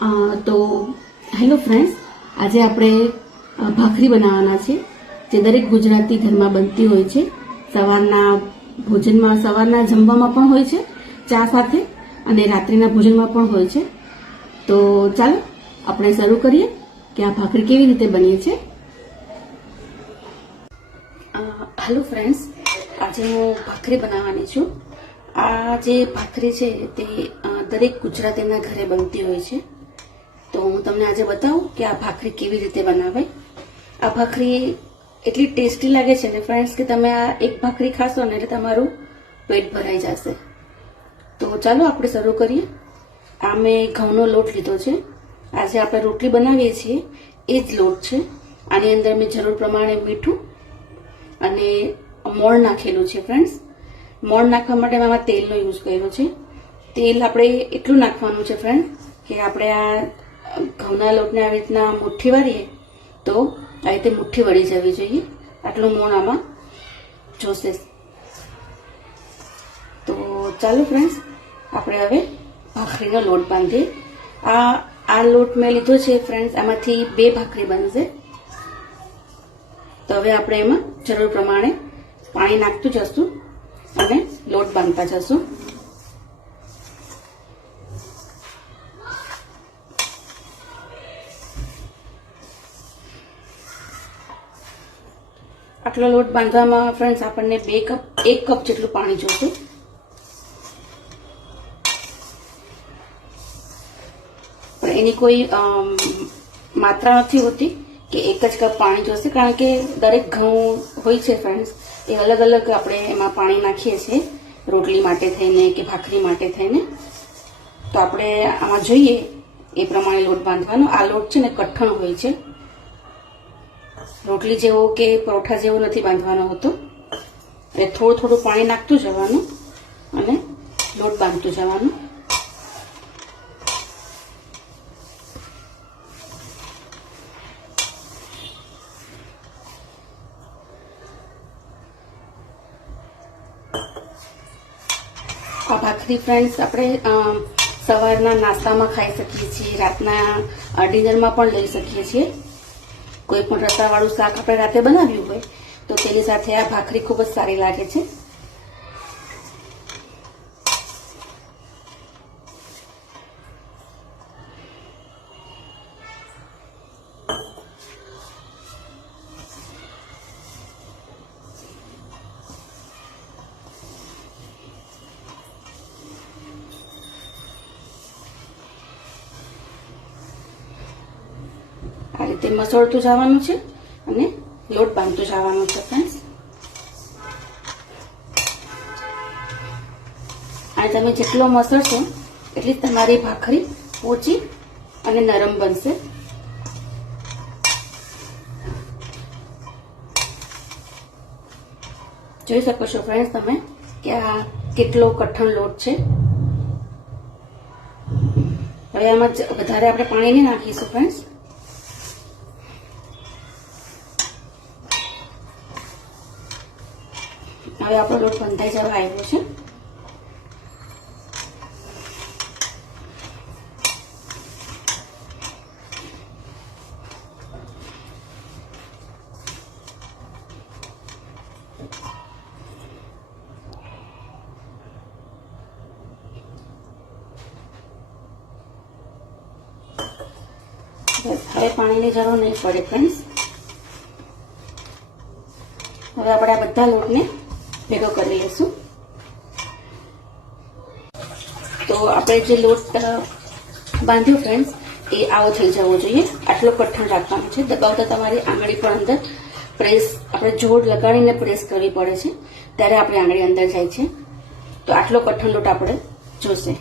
તો hello friends, આજે આપણે ભાખરી બનાવવાના છે, જે દરેક ગુજરાતી ઘરમાં બનતી હોય છે. સવારના ભોજનમાં, સવારના જમવામાં પણ હોય છે ચા સાથે, અને રાત્રિના ભોજનમાં પણ હોય છે. તો ચાલો આપણે શરૂ કરીએ કે આ ભાખરી કેવી રીતે બને છે. હેલો ફ્રેન્ડ્સ, આજે હું ભાખરી બનાવવાની છું. આ જે ભાખરી છે તે દરેક ગુજરાતીના ઘરે બનતી હોય છે. તો હું તમને આજે બતાવું કે આ ભાખરી કેવી રીતે બનાવાય. આ ભાખરી એટલી ટેસ્ટી લાગે છે ને ફ્રેન્ડ્સ કે તમે આ એક ભાખરી ખાશો ને એટલે તમારું પેટ ભરાઈ જશે. તો ચાલો આપણે શરૂ કરીએ. આ મેં ઘઉંનો લોટ લીધો છે. આજે આપણે રોટલી બનાવીએ છીએ એ જ લોટ છે. આની અંદર મેં જરૂર પ્રમાણે મીઠું અને મોણ નાખેલું છે. ફ્રેન્ડ્સ, મોણ નાખવા માટે આમાં તેલનો યુઝ કર્યો છે. તેલ આપણે એટલું નાખવાનું છે ફ્રેન્ડ કે આપણે આ ઘઉંના લોટને આવી રીતના મુઠ્ઠી વાળીએ તો આ રીતે મુઠ્ઠી વળી જવી જોઈએ. આટલું મોણ આમાં જોશે. તો ચાલો ફ્રેન્ડ્સ, આપણે હવે ભાખરીનો લોટ બાંધીએ. આ લોટ મેં લીધો છે ફ્રેન્ડ્સ, આમાંથી 2 ભાખરી બનશે. તો હવે આપણે એમાં જરૂર પ્રમાણે પાણી નાખતું જશું અને લોટ બાંધતા જશું. આટલો લોટ બાંધવામાં ફ્રેન્ડ્સ આપણને 1 કપ જેટલું પાણી જોશે. પણ એની કોઈ માત્રા નથી હોતી કે 1 જ કપ પાણી જોશે, કારણ કે દરેક ઘઉં હોય છે ફ્રેન્ડ્સ એ અલગ અલગ આપણે એમાં પાણી નાખીએ છીએ, રોટલી માટે થઈને કે ભાખરી માટે થઈને. તો આપણે આમાં જોઈએ એ પ્રમાણે લોટ બાંધવાનો. આ લોટ છે ને કઠણ હોય છે, રોટલી જેવો કે પરોઠા જેવો નથી બાંધવાનો હોતો. એટલે થોડું થોડું પાણી નાખતું જવાનું અને લોટ બાંધતું જવાનું. આ ભાખરી ફ્રેન્ડ્સ આપણે સવારના નાસ્તામાં ખાઈ શકીએ છીએ, રાતના ડિનરમાં પણ લઈ શકીએ છીએ. કોઈ પણ રસાવાળું શાક આપણે રાતે બનાવ્યું હોય તો તેની સાથે આ ભાખરી ખૂબ જ સારી લાગે છે. આ રીતે મસળતું જવાનું છે અને લોટ બાંધતું જવાનું છે ફ્રેન્ડ્સ. આ તમે જેટલો મસળશો એટલી જ તમારી ભાખરી પોચી અને નરમ બનશે. જોઈ શકો છો ફ્રેન્ડ્સ તમે કે આ કેટલો કઠણ લોટ છે. હવે આમાં વધારે આપણે પાણી નહીં નાખીશું ફ્રેન્ડ્સ. હવે આપણો લોટ બંધાઈ જવા આવ્યો છે. હવે પાણીની જરૂર નહીં પડે ફ્રેન્ડ્સ. હવે આપણે આ બધા લોટને ભેગો કરી લઈશું. તો આપણે જે લોટ બાંધ્યો ફ્રેન્ડ્સ એ આવો થઈ જવો જોઈએ. આટલો કઠણ રાખવાનો છે. દબાવતા તમારી આંગળી પણ અંદર પ્રેસ, આપણે જોર લગાડીને પ્રેસ કરવી પડે છે, ત્યારે આપણી આંગળી અંદર જાય છે. તો આટલો કઠણ લોટ આપણે જોશે.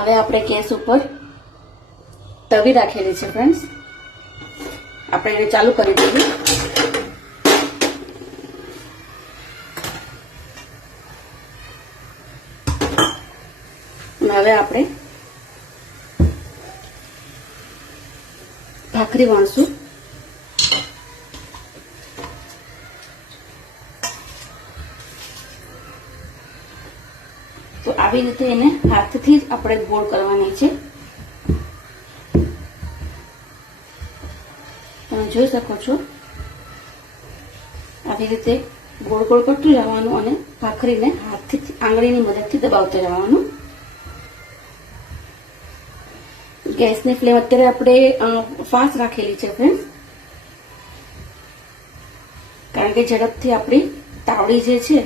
હવે આપણે ગેસ ઉપર તવી રાખેલી છે ફ્રેન્ડ્સ. આપણે એને ચાલુ કરી દઈએ. હવે આપણે ભાખરી વણશું. તો આવી રીતે એને હાથથી જ આપણે ગોળ કરવાની છે. તમે જોઈ શકો છો આવી રીતે ગોળ ગોળ કરતું જવાનું અને ભાખરીને હાથથી આંગળીની મદદથી દબાવતું જવાનું. ગેસની ફ્લેમ અત્યારે આપણે ફાસ્ટ રાખેલી છે ફ્રેન્ડ્સ, કારણ કે ઝડપથી આપણી તાવડી જે છે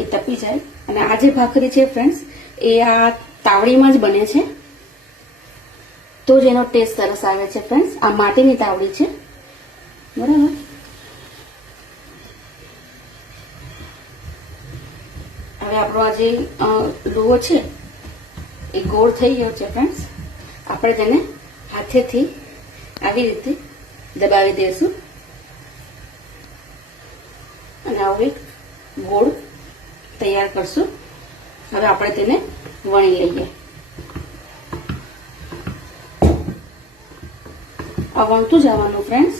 એ તપી જાય. અને આ જે ભાખરી છે ફ્રેન્ડ્સ એ આ તાવડીમાં જ બને છે, તો જ એનો ટેસ્ટ સરસ આવે છે ફ્રેન્ડ્સ. આ માટીની તાવડી છે, બરાબર. હવે આપણો આ જે લોહો છે એ ગોળ થઈ ગયો છે ફ્રેન્ડ્સ. આપણે તેને હાથેથી આવી રીતે દબાવી દઈશું અને આવો એક ગોળ તૈયાર કરશું. હવે આપણે તેને વણી લઈએ. આ વણતું જવાનું ફ્રેન્ડ્સ,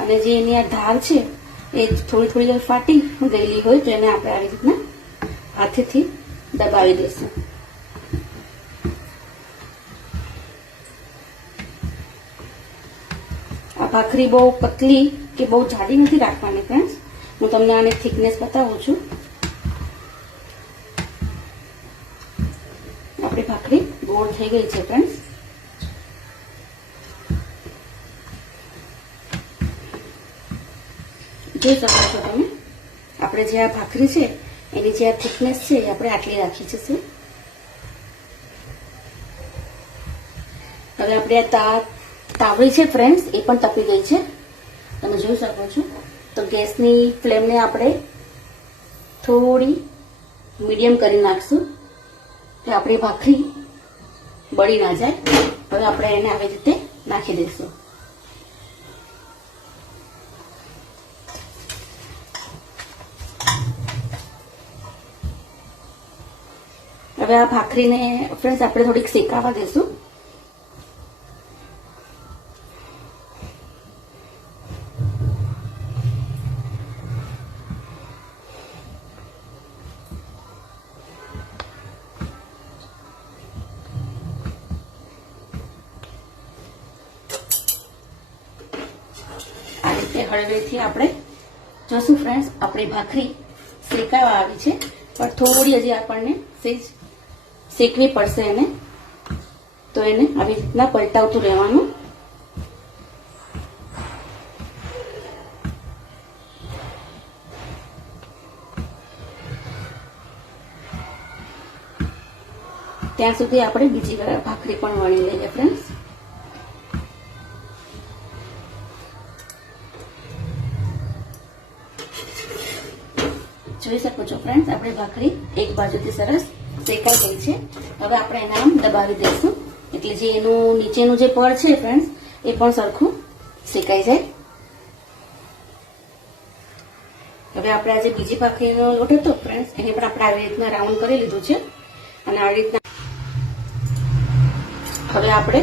અને જે એની આ ધાર છે એ થોડી થોડી ફાટી ગયેલી હોય તો એને આપણે આવી રીતના હાથેથી દબાવી દઈશું. આ ભાખરી બહુ પતલી કે બહુ જાડી નથી રાખવાની ફ્રેન્ડ્સ. હું તમને આની થિકનેસ બતાવું છું. આપણી ભાખરી ગોળ થઈ ગઈ છે ફ્રેન્ડ્સ. જોઈ શકો છો તમે, આપણે જે આ ભાખરી છે એની જે આ થિકનેસ છે એ આપણે આટલી રાખી છે. હવે આપણે આ તાવડી છે ફ્રેન્ડ્સ એ પણ તપી ગઈ છે, તમે જોઈ શકો છો. તો ગેસની ફ્લેમને આપણે થોડી મીડિયમ કરી નાખશું કે આપણી ભાખરી બળી ના જાય. હવે આપણે એને આવી રીતે નાખી દઈશું. હવે આ ભાખરીને ફ્રેન્ડ્સ આપણે થોડીક શેકાવા દઈશું. આ રીતે હળવેથી આપણે જોશું ફ્રેન્ડ્સ, આપણી ભાખરી શેકાવા આવી છે, પણ થોડી હજી આપણને સેજ શેકવી પડશે એને. તો એને આવી રીતના પલટાવતું રહેવાનું. ત્યાં સુધી આપણે બીજી ભાખરી પણ વણી લઈએ ફ્રેન્ડ્સ. જોઈ શકો છો ફ્રેન્ડ્સ, આપણી ભાખરી એક બાજુથી સરસ શેકાઈ ગઈ છે. હવે આપણે એને આમ દબાવી દઈશું એટલે જે એનું નીચેનું જે પડ છે ફ્રેન્ડ્સ એ પણ સરખું શેકાઈ જાય. હવે આપણે આજે બીજી ભાખરીનો લોટ હતો ફ્રેન્ડ્સ એને પણ આપણે આવી રીતના રાઉન્ડ કરી લીધું છે અને આવી રીતના હવે આપણે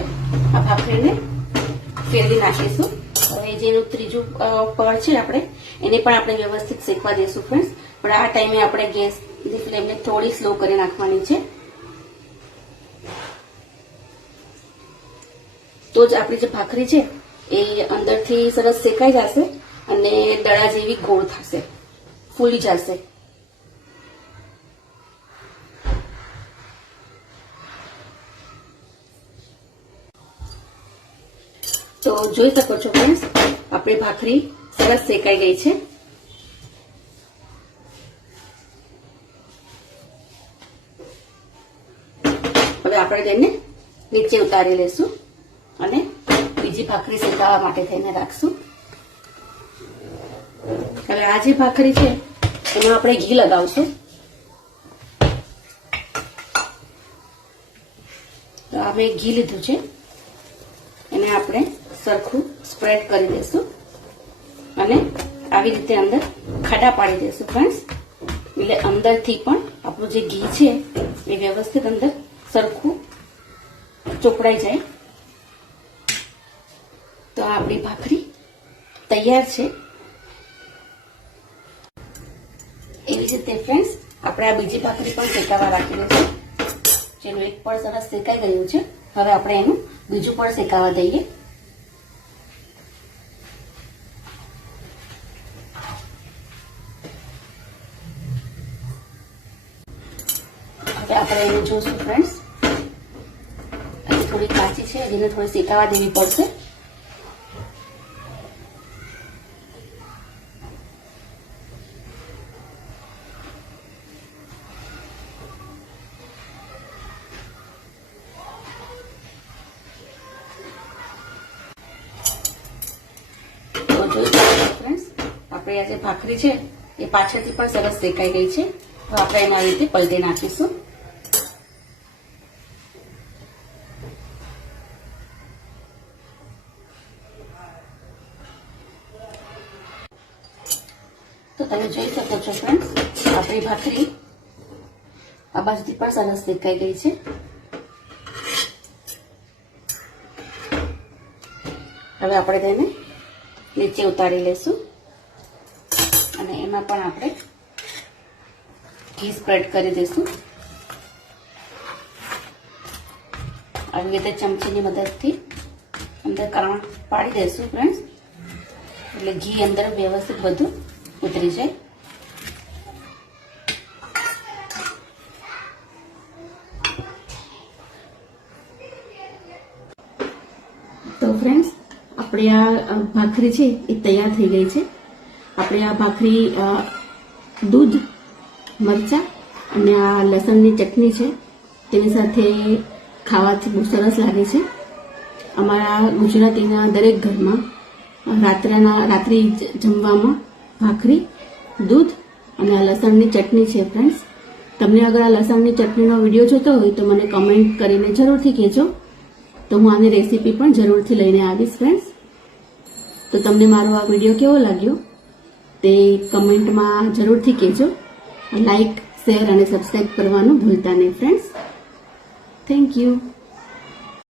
આ ભાખરીને ફેરવી નાખીશું. હવે જેનું ત્રીજું પડ છે આપણે એને પણ આપણે વ્યવસ્થિત શેકવા દઈશું ફ્રેન્ડ્સ. પણ આ ટાઈમે આપણે ગેસની ફ્લેમને થોડી સ્લો કરી નાખવાની છે, તો જ આપણી જે ભાખરી છે એ અંદરથી સરસ શેકાઈ જશે અને દડા જેવી ગોળ થશે, ફૂલી જશે. તો જોઈ શકો છો ફ્રેન્ડ્સ, આપણી ભાખરી સરસ શેકાઈ ગઈ છે. હવે આપણે તેને નીચે ઉતારી લેશું અને બીજી ભાખરી શેકાવા માટે થઈને રાખશું. હવે આ જે ભાખરી છે એમાં આપણે ઘી લગાવશું. તો આ મેં ઘી લીધું છે, એને આપણે સરખું સ્પ્રેડ કરી દઈશું અને આવી રીતે અંદર ખાડા પાડી દઈશું ફ્રેન્ડ્સ. એટલે અંદરથી પણ આપણું જે ઘી છે એ વ્યવસ્થિત અંદર સરખું ચોપડાઈ જાય. તો આપણી ભાખરી તૈયાર છે. એવી જ રીતે ફ્રેન્ડ્સ આપણે આ બીજી ભાખરી પણ શેકાવા રાખી દઈશું. જેનું એક પડ સરસ શેકાઈ ગયું છે. હવે આપણે એનું બીજું પડ શેકાવા દઈએ. હવે આપણે એને જોશું ફ્રેન્ડ્સ. હજી થોડી કાચી છે, જેને થોડી શેકાવા દેવી પડશે. ફ્રેન્ડ્સ, આપણે આ જે ભાખરી છે એ પાછળથી પણ સરસ શેકાઈ ગઈ છે. તો આપણે એને આવી રીતે પલટી નાખીશું. તો તમે જોઈ શકો છો ફ્રેન્ડ્સ, આપણી ભાખરી આ બાજુથી પણ સરસ શેકાઈ ગઈ છે. હવે આપણે તેને નીચે ઉતારી લઈશું અને એમાં પણ આપણે ઘી સ્પ્રેડ કરી દઈશું. આવી રીતે ચમચીની મદદથી અંદર કરાણ પાડી દઈશું ફ્રેન્ડ્સ, એટલે ઘી અંદર વ્યવસ્થિત બધું ઉતરી જાય. તો ફ્રેન્ડ્સ, આપણે આ ભાખરી છે એ તૈયાર થઈ ગઈ છે. આપણે આ ભાખરી દૂધ, મરચાં અને આ લસણની ચટણી છે તેની સાથે ખાવાથી બહુ સરસ લાગે છે. અમારા ગુજરાતીના દરેક ઘરમાં રાત્રિ જમવામાં ભાખરી, દૂધ અને આ લસણની ચટણી છે ફ્રેન્ડ્સ. તમને અગર આ લસણની ચટણીનો વિડીયો જોતો હોય તો મને કમેન્ટ કરીને જરૂરથી કહેજો, તો હું આની રેસીપી પણ જરૂરથી લઈને આવીશ ફ્રેન્ડ્સ. તો તમને મારો આ વિડીયો કેવો લાગ્યો તે કમેન્ટમાં જરૂરથી કહેજો. લાઈક, શેર અને સબસ્ક્રાઈબ કરવાનું ભૂલતા નહીં ફ્રેન્ડ્સ. Thank you.